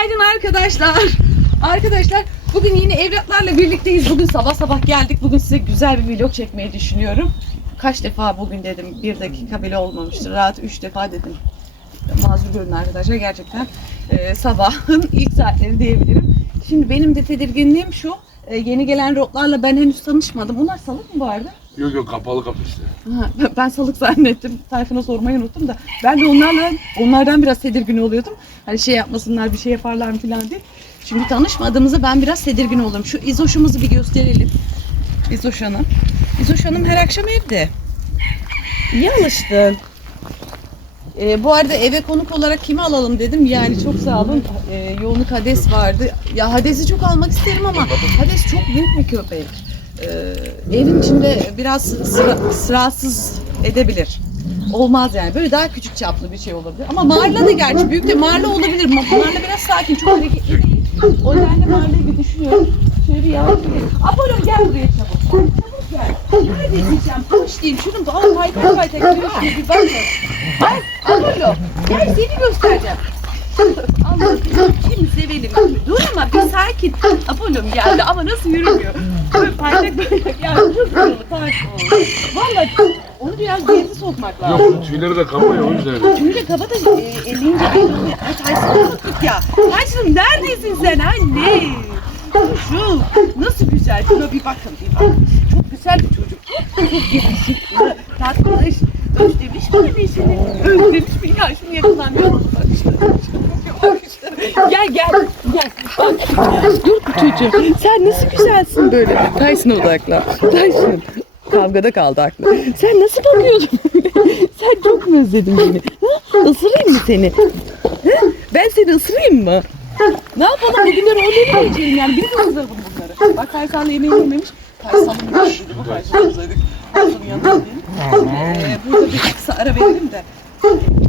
Günaydın arkadaşlar. Arkadaşlar bugün yine evlatlarla birlikteyiz. Bugün sabah sabah geldik. Bugün size güzel bir vlog çekmeyi düşünüyorum. Kaç defa bugün dedim. Bir dakika bile olmamıştır. Rahat üç defa dedim. Mazur görün arkadaşlar gerçekten e, sabahın ilk saatleri diyebilirim. Şimdi benim de tedirginliğim şu. e, yeni gelen rotlarla ben henüz tanışmadım. Bunlar salık mı arada? Yok yok kapalı kapı işte. Ha, ben- salık zannettim. Tayfun'a sormayı unuttum da. Ben de onlarla onlardan biraz tedirgin oluyordum. Hani şey yapmasınlar, bir şey yaparlar mı falan diye. Çünkü tanışmadığımızda ben biraz tedirgin oldum. Şu İzoş'umuzu bir gösterelim. İzoş Hanım. İzoş Hanım her akşam evde. İyi alıştın. Ee, bu arada eve konuk olarak kimi alalım dedim. Yani çok sağ olun. Ee, yoğunluk Hades vardı. Ya Hades'i çok almak isterim ama Hades çok büyük bir köpek. Ee, evin içinde biraz sıra, sırasız edebilir. Olmaz yani. Böyle daha küçük çaplı bir şey olabilir. Ama Marla da gerçi büyük de Marla olabilir. Ma- Marla biraz sakin, çok hareketli değil. O nedenle Marla'yı bir düşünüyorum. Şöyle bir yavaş gidelim. Apollo gel buraya çabuk. Çabuk gel. Neredesin sen? Koş diyeyim. Şunun daha paytak paytak. Şuna bir bak. Gel Apollo. Gel seni göstereceğim. Allah'ım kim sevelim. Dur ama bir sakin. Apollo'm geldi ama nasıl yürümüyor. Böyle paytak paytak. Ya çok yoruldu. Taş Valla onu biraz gezi sokmak lazım. Yok tüyleri de kaba ya o yüzden. Çünkü kaba da e, 50. ayda Ay Taysun'a baktık ya. Taysun neredesin sen anne? Şu nasıl güzel. Şuna bir bakın bir bakın. Çok güzel bir çocuk. Çok yakışıklı, tatlış. Özlemiş mi annesini? Özlemiş mi? Ya şunu yakından bir alalım bak işte. Bak işte. Gel gel gel. Bak dur çocuğum. Sen nasıl güzelsin böyle. Tyson odakla. Tyson. Kavgada kaldı aklı. Sen nasıl bakıyordun? Sen çok mu özledin beni? Ha? Isırayım mı seni? Ha? Ben seni ısırayım mı? Ne yapalım bugünleri oynayalım mı içelim yani? Biz de ısıralım bunları. Bak Kaysal'la yemeği yememiş. Kaysal'ın meşhurdu bu Kaysal'ı özledik. Kaysal'ın yanına. Ee, burada bir kısa ara verelim de.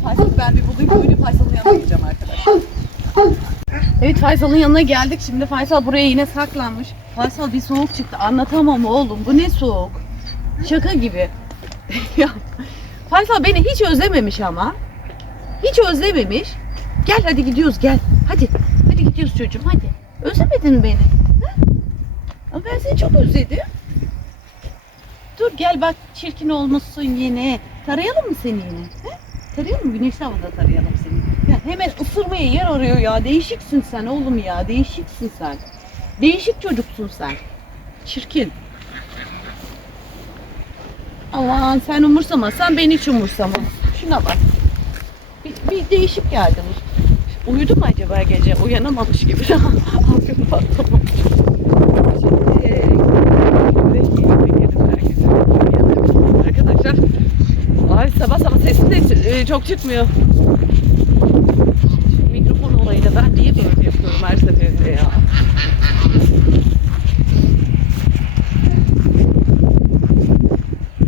Faysal'ı ben bir bulayım. Böyle Faysal'ın yanına gideceğim arkadaşlar. Evet Faysal'ın yanına geldik. Şimdi Faysal buraya yine saklanmış. Faysal bir soğuk çıktı. Anlatamam oğlum. Bu ne soğuk? Şaka gibi. ya Faysal beni hiç özlememiş ama. Hiç özlememiş. Gel hadi gidiyoruz gel. Hadi. Hadi gidiyoruz çocuğum hadi. Özlemedin beni. Ha? Ama ben seni çok özledim. Dur gel bak çirkin olmuşsun yine. Tarayalım mı seni yine? Ha? Tarayalım mı? Güneşli havada tarayalım seni. Hemen ısırmaya yer arıyor ya. Değişiksin sen oğlum ya. Değişiksin sen. Değişik çocuksun sen. Çirkin. Aman sen umursamazsan ben hiç umursamam. Şuna bak. Bir, bir değişik geldi bu. Uyudu mu acaba gece? Uyanamamış gibi. Aklım patlamamış. Arkadaşlar Ay sabah sabah sesim de e, çok çıkmıyor. Şu mikrofon olayını ben niye böyle yapıyorum her seferinde ya?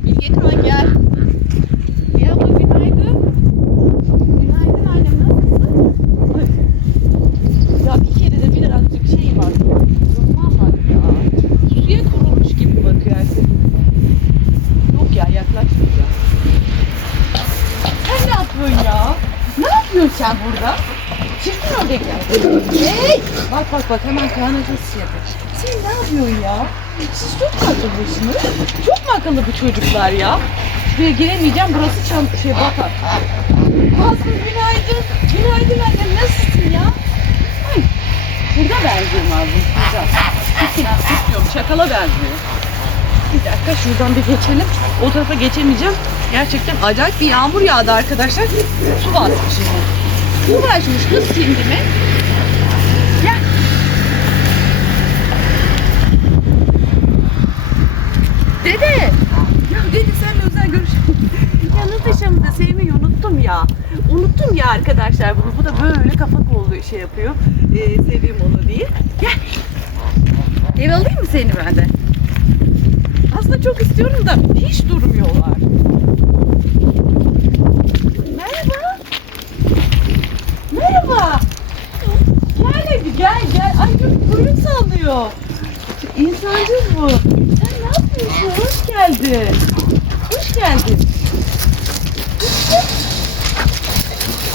Bilge Kağan gel. Ya abla günaydın. Günaydın annem nasılsın? Ay. Ya bir kere de birazcık şey var. Duman var ya. Suya kurulmuş gibi bakıyor her seferinde. Yok ya yaklaşmayacağım. Sen ne yapıyorsun ya? Ne yapıyorsun sen burada? Çirkin ördekler. Hey! Bak bak bak hemen Hocası yapıyor. Sen ne yapıyorsun ya? Siz çok mu akıllısınız? Çok mu akıllı bu çocuklar ya? Şuraya giremeyeceğim burası çam şey batar. Mazlum günaydın. Günaydın annem nasılsın ya? Ay, burada benziyor Mazlum. Kesin tutuyorum. Şakala benziyor. Bir dakika şuradan bir geçelim. O tarafa geçemeyeceğim. Gerçekten acayip bir yağmur yağdı arkadaşlar. Su basmış yine. Su basmış kız şimdi mi? Gel. Dede. Ya dede senle özel görüşelim. ya Natasha'mı da sevmeyi unuttum ya. Unuttum ya arkadaşlar bunu. Bu da böyle kafa kollu şey yapıyor. Ee, seveyim onu diye. Gel. Ev alayım mı seni benden? Aslında çok istiyorum da hiç durmuyorlar. gel gel. Ay çok boyun sallıyor. İnsancız bu. Sen ne yapıyorsun? Hoş geldin. Hoş geldin.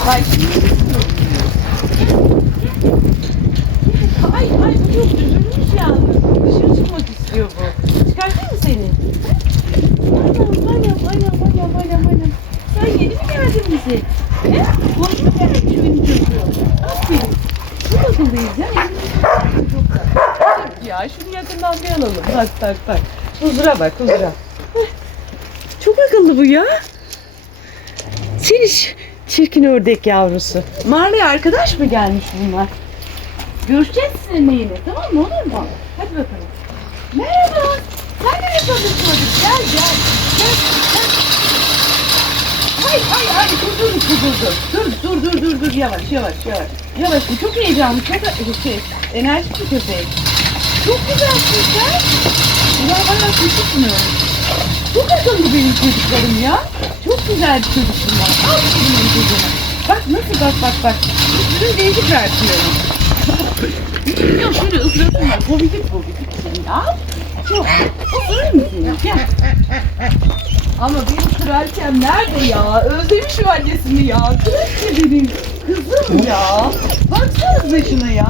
Ay şimdi Ay ay bu çok üzülmüş yalnız. Dışarı çıkmak istiyor bu. Çıkartayım mı seni? Anam anam anam anam anam anam. Sen yeni mi geldin bize? He? Boş mu demek ki beni çocuğu? Aferin güzel. Ya şunu yakından bir alalım. Bak bak bak. Huzura bak huzura. Çok akıllı bu ya. Seniş çirkin ördek yavrusu. Marley arkadaş mı gelmiş bunlar? Görüşeceğiz seninle yine tamam mı olur mu? Hadi bakalım. Merhaba. Sen nereye çalışıyordun? Gel gel. Gel gel. Hay hay hay dur dur dur dur. Dur dur dur dur dur. Yavaş yavaş yavaş. Yavaş bu çok heyecanlı. Çok şey enerjik bir köpek. Çok güzelsin sen. Bayağı küçüksün öyle çok akıllı benim çocuklarım ya. Çok güzel bir çocuk bunlar al benim çocuğuma. Bak nasıl bak bak bak. Üstünün değişik versiyonu Yok şöyle ısırasınlar bobidik bobidik seni. Al. Çok. Isırır mısın gel ama benim kraliçem nerede ya? Özlemişim annesini ya. Kraliçe benim kızım ya. Baksanıza şuna ya.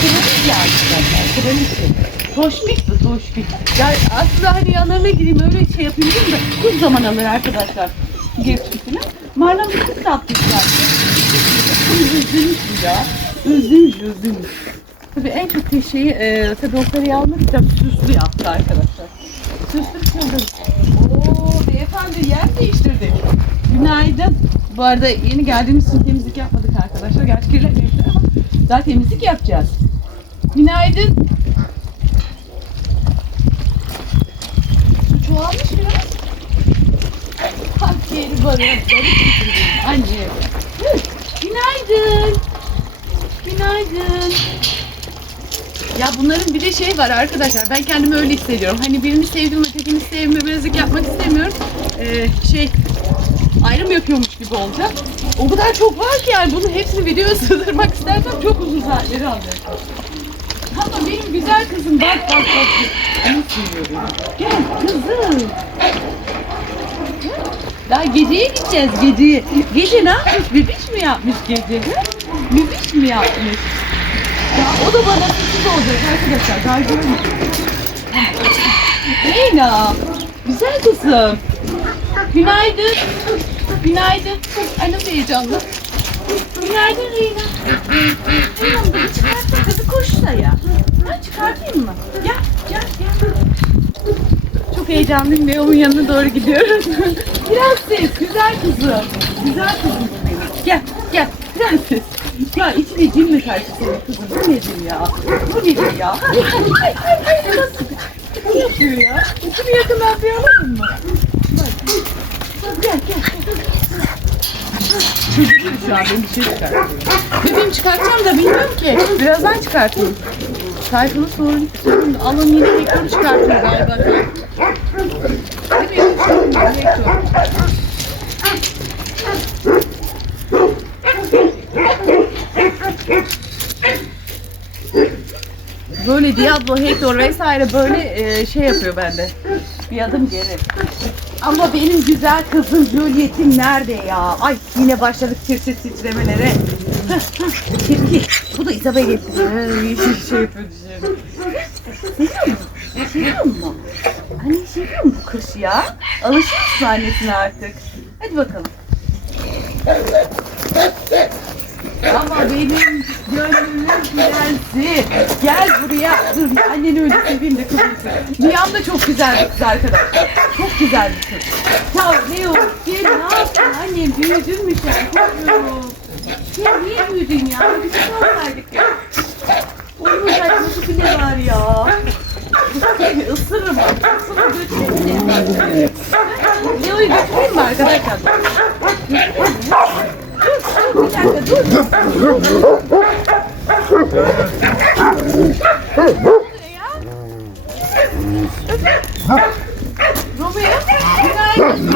Kraliçe zaten. Kraliçe. Toşbik bu toşbik. Ya aslında hani yanlarına gireyim öyle şey yapayım dedim de kız zaman alır arkadaşlar. Geçmesine. Marlon bir kız yaptı zaten. Özlemişim ya. Özlemiş özlemiş. Tabii en çok şeyi e, tabii o parayı almak için süslü yaptı arkadaşlar. Süslü çıldırdı. Oo beyefendi yer değiştirdik. Günaydın. Bu arada yeni geldiğimiz için temizlik yapmadık arkadaşlar. Gerçi kirlenmemişler ama daha temizlik yapacağız. Günaydın. Su çoğalmış biraz. Bak geri bana anne. Günaydın. Günaydın. Ya bunların bir de şey var arkadaşlar. Ben kendimi öyle hissediyorum. Hani birini sevdim ötekini sevmemezlik yapmak istemiyorum. Ee, şey ayrım yapıyormuş gibi olacak. O kadar çok var ki yani bunun hepsini videoya sığdırmak istersem çok uzun saatleri alacak. Ama benim güzel kızım bak bak bak. Gel kızım. Daha geceye gideceğiz geceye. Gece ne yapmış? Bibiş mi yapmış gece? He? Bibiş mi yapmış? Ya o da bana sessiz olacak arkadaşlar. Daha görmedim. Leyla. Güzel kızım. Günaydın. Günaydın. Ay nasıl heyecanlı. Günaydın Leyla. Leyla bunu çıkartsana. Kızı koşsa ya. Ha, çıkartayım mı? Gel gel gel. Çok heyecanlıyım ve onun yanına doğru gidiyoruz. Prenses, güzel kızım. Güzel kızım. Gel, gel. Prenses. Ya içine cin mi karşı senin kızım? Bu nedir ya? Bu nedir ya? Ay, ay? Ne yapıyor ya? Şunu yakından alalım mı? Bak, gel, gel. Çocuğum şu an beni dışarı çıkartıyor. Bebeğim çıkartacağım da bilmiyorum ki. Birazdan çıkartayım. Tayfun'un sorun, alın yine rekoru çıkartıyor galiba. Değil mi? Rekor. Böyle Diablo, Hector vesaire böyle e, şey yapıyor bende. Bir adım geri. Ama benim güzel kızım Juliet'im nerede ya? Ay yine başladık sirsi titremelere. Kirki. Bu da Isabel. Yeşil şey yapıyor dışarı. Seviyor musun? Seviyor musun? Anne seviyor mu bu kız ya? Alışmışsın annesine artık. Hadi bakalım. Ama benim gönlümün prensi. Gel buraya. Dur ya anneni öyle seveyim de kızım. Rüyam da çok güzel bir kız arkadaşlar. Çok güzel bir kız. Ya Leo sen ne yaptın annem büyüdün mü sen? Çocuğum. Sen niye büyüdün ya? Biz olsaydık ya. Onun saçması bile var ya. Isırırım. Isırırım götüreyim mi? Leo'yu götüreyim mi arkadaşlar? Dur, bir dakika dur. Romeo, günaydın.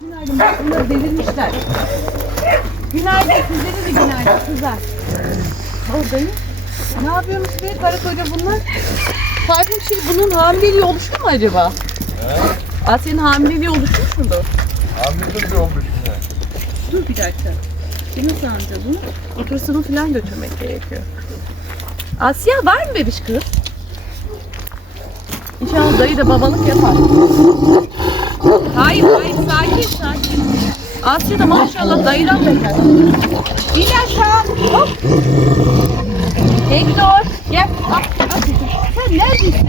Günaydın. Bak bunlar delirmişler. Günaydın. Sizlere de günaydın kızlar. Oradayım. Ne yapıyormuş be karı koca bunlar? Tayfun şey bunun hamileliği oluştu mu acaba? Asya'nın hamileliği oluşmuş mudur? Hamildir bir 15 güne. Dur bir dakika. Nasıl anlayacağız bunu? Operasyon falan götürmek gerekiyor. Asya var mı bebiş kız? İnşallah dayı da babalık yapar. Hayır hayır sakin sakin. Asya da maşallah dayıdan beter. Bir dakika. Hop. Hector gel. Ah, ah, Sen neredesin?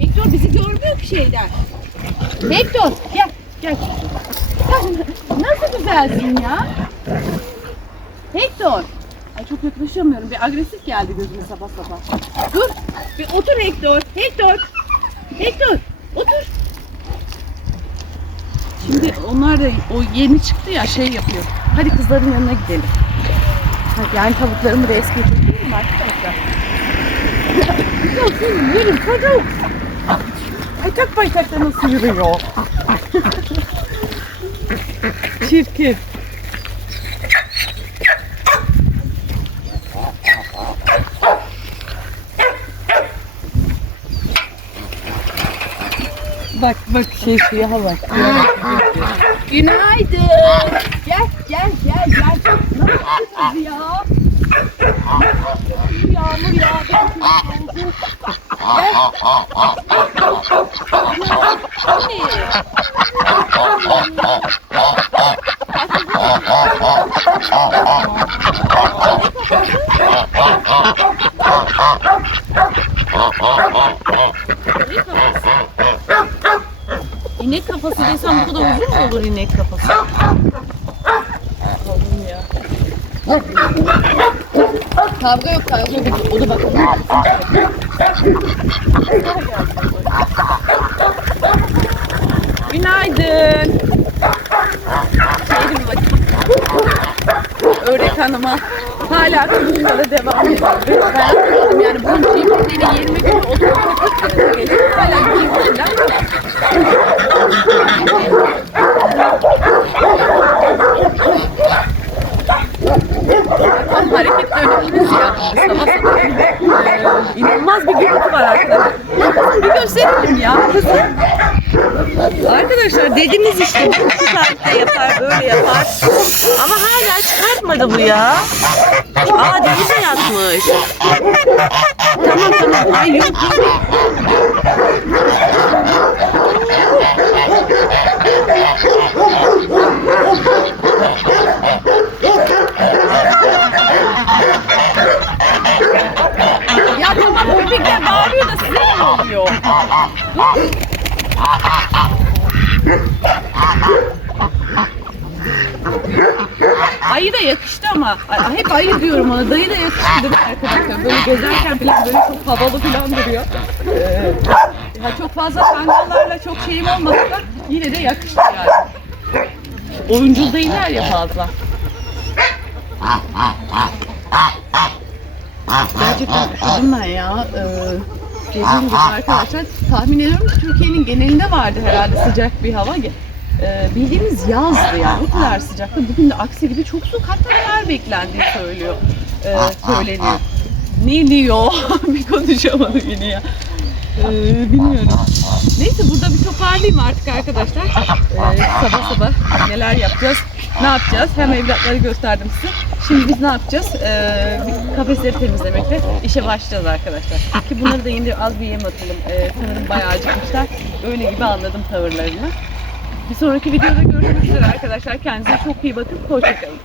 Hector bizi görmüyor ki şeyden. Hector gel gel. Sen nasıl güzelsin ya? Hector. Ay çok yaklaşamıyorum. Bir agresif geldi gözüme sabah sabah. Dur. Bir otur Hector. Hector. Hector. Otur. Şimdi onlar da o yeni çıktı ya şey yapıyor. Hadi kızların yanına gidelim. Hadi yani tavuklarımı da es geçireyim mi arkadaşlar? Ya, senin yerin çocuk. Aytak baytakta nasıl yürüyor? Çirkin. Bak bak şey suya bak. Günaydın. Gel gel gel gel. Nasılsınız ya? Yağmur yağdı. Gel. Anne. İnek kafası desem bu kadar uzun mu olur inek kafası? Allah'ım ya. Kavga yok kavga yok. O da bakalım. Günaydın. Ördek hanıma hala konuşmada devam ediyor. Ben yani bunun cimrileri 20 gün 30 gün 40 gün geçti. Hala cimriler. Tam hareket dönüşümüz ya. Sabah. Ee, inanılmaz bir gürültü var arkadaşlar. Bir gösterelim ya. Kızım. Arkadaşlar dediniz işte bu saatte yapar böyle yapar. Ama hala çıkartmadı bu ya. Aa denize yatmış. Tamam tamam. Ay yok. Ya tamam köpekler bağırıyor da size ne oluyor? Ayı da yakıştı ama. Hep ayı diyorum ona. Dayı da mi arkadaşlar? Böyle gezerken falan böyle çok havalı falan duruyor. Ya çok fazla kangallarla çok şeyim olmasa da yine de yakıştı yani. Oyuncu değiller ya fazla. Gerçekten ben ya. Ee, dediğim gibi arkadaşlar tahmin ediyorum ki Türkiye'nin genelinde vardı herhalde sıcak bir hava. Ee, bildiğimiz yazdı yani o kadar sıcaktı. Bugün de aksi gibi çok soğuk hatta kar beklendiği söylüyor. Ee, söyleniyor. Ne diyor? bir konuşamadım yine ya. Ee, bilmiyorum. Neyse burada bir toparlayayım artık arkadaşlar. Ee, sabah sabah neler yapacağız, ne yapacağız? Hem evlatları gösterdim size. Şimdi biz ne yapacağız? Bir kafesleri temizlemekle işe başlayacağız arkadaşlar. Ki bunları da yine az bir yem atalım. Ee, sanırım bayağı acıkmışlar. Öyle gibi anladım tavırlarını. Bir sonraki videoda görüşmek üzere arkadaşlar. Kendinize çok iyi bakın. Hoşçakalın.